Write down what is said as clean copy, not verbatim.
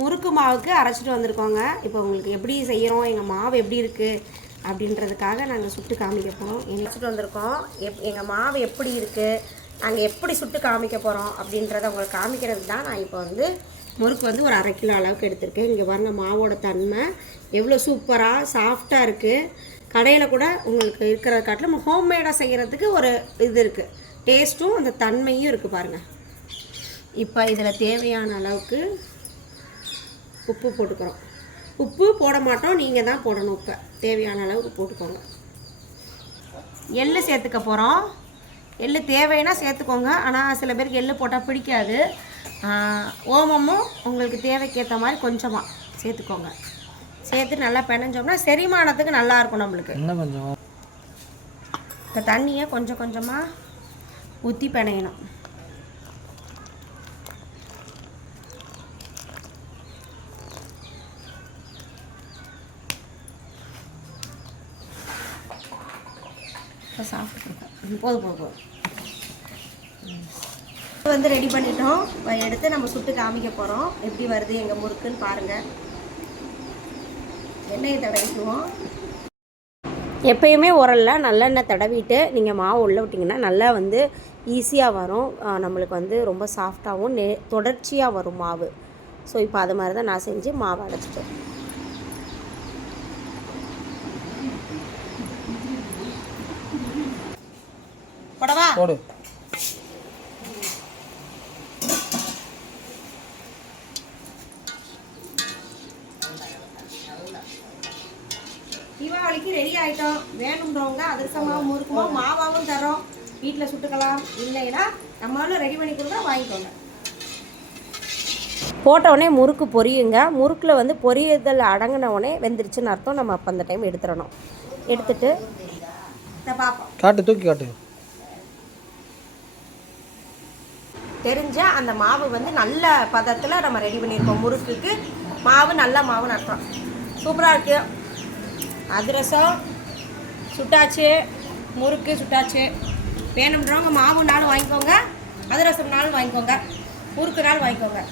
முறுக்கு மாவுக்கு அரைச்சிட்டு வந்திருக்கோங்க. இப்போ உங்களுக்கு எப்படி செய்கிறோம், எங்கள் மாவு எப்படி இருக்குது அப்படின்றதுக்காக நாங்கள் சுட்டு காமிக்க போகிறோம். நினச்சிட்டு வந்திருக்கோம். எங்கள் மாவு எப்படி இருக்குது, நாங்கள் எப்படி சுட்டு காமிக்க போகிறோம் அப்படின்றத உங்களுக்கு காமிக்கிறது தான். நான் இப்போ வந்து முறுக்கு வந்து ஒரு 1/2 கிலோ அளவுக்கு எடுத்திருக்கேன். இங்கே பாருங்க மாவோட தன்மை எவ்வளோ சூப்பராக சாஃப்டாக இருக்குது. கடையில் கூட உங்களுக்கு இருக்கிறத காட்டிலும் ஹோம்மேடாக செய்கிறதுக்கு ஒரு இது இருக்குது, டேஸ்ட்டும் அந்த தன்மையும் இருக்குது பாருங்கள். இப்போ இதில் தேவையான அளவுக்கு உப்பு போட்டுக்கிறோம். உப்பு போட மாட்டோம், நீங்கள் தான் போடணும். உப்பை தேவையான அளவுக்கு போட்டுக்கோங்க. எள்ளு சேர்த்துக்க போகிறோம். எள்ளு தேவைன்னா சேர்த்துக்கோங்க, ஆனால் சில பேருக்கு எள்ளு போட்டால் பிடிக்காது. ஓமமும் உங்களுக்கு தேவைக்கேற்ற மாதிரி கொஞ்சமாக சேர்த்துக்கோங்க. சேர்த்து நல்லா பிணைஞ்சோம்னா செரிமானத்துக்கு நல்லாயிருக்கும் நம்மளுக்கு. இன்னும் கொஞ்சம் இந்த தண்ணியை கொஞ்சம் கொஞ்சமாக ஊற்றி பிணையணும். சாப்பிட்டு போதும் வந்து ரெடி பண்ணிட்டோம். எடுத்து நம்ம சுட்டு காமிக்க போகிறோம். எப்படி வருது எங்கள் முறுக்குன்னு பாருங்கள். எண்ணெயை தடவிக்குவோம். எப்பயுமே உரலில் நல்லெண்ணெய் தடவிட்டு நீங்கள் மாவு உள்ள விட்டிங்கன்னா நல்லா வந்து ஈஸியாக வரும். நம்மளுக்கு வந்து ரொம்ப சாஃப்டாகவும் தொடர்ச்சியாக வரும் மாவு. ஸோ இப்போ அது மாதிரி தான் நான் செஞ்சு மாவு அடைச்சிட்டேன். போடவா? போடு. தீபாவளிக்கு ரெடி ஆகிட்டோம். வேணுன்றவங்க அதிரசமாக முறுக்குமா மாவாகவும் தரோம், வீட்டில் சுட்டுக்கலாம். இல்லைன்னா நம்மளும் ரெடி பண்ணி கொடுத்தா வாங்கிக்கோங்க. போட்டவுடனே முறுக்கு பொரியுங்க. முறுக்கில் வந்து பொரியதல் அடங்கினவுடனே வெந்துருச்சுன்னு அர்த்தம். நம்ம அப்போ அந்த டைம் எடுத்துடணும். எடுத்துட்டு பார்ப்போம். காட்டு, தூக்கி காட்டு. தெரிஞ்ச அந்த மாவு வந்து நல்ல பதத்தில் நம்ம ரெடி பண்ணியிருக்கோம். முறுக்குக்கு மாவு நல்ல மாவுன்னு அர்த்தம். சூப்பராக இருக்குது. அதிரசம் சுட்டாச்சு, முறுக்கு சுட்டாச்சு. வேணுன்றவங்க மாவுனாலும் வாங்கிக்கோங்க, அதிரசம்னாலும் வாங்கிக்கோங்க, முறுக்குனாலும் வாங்கிக்கோங்க.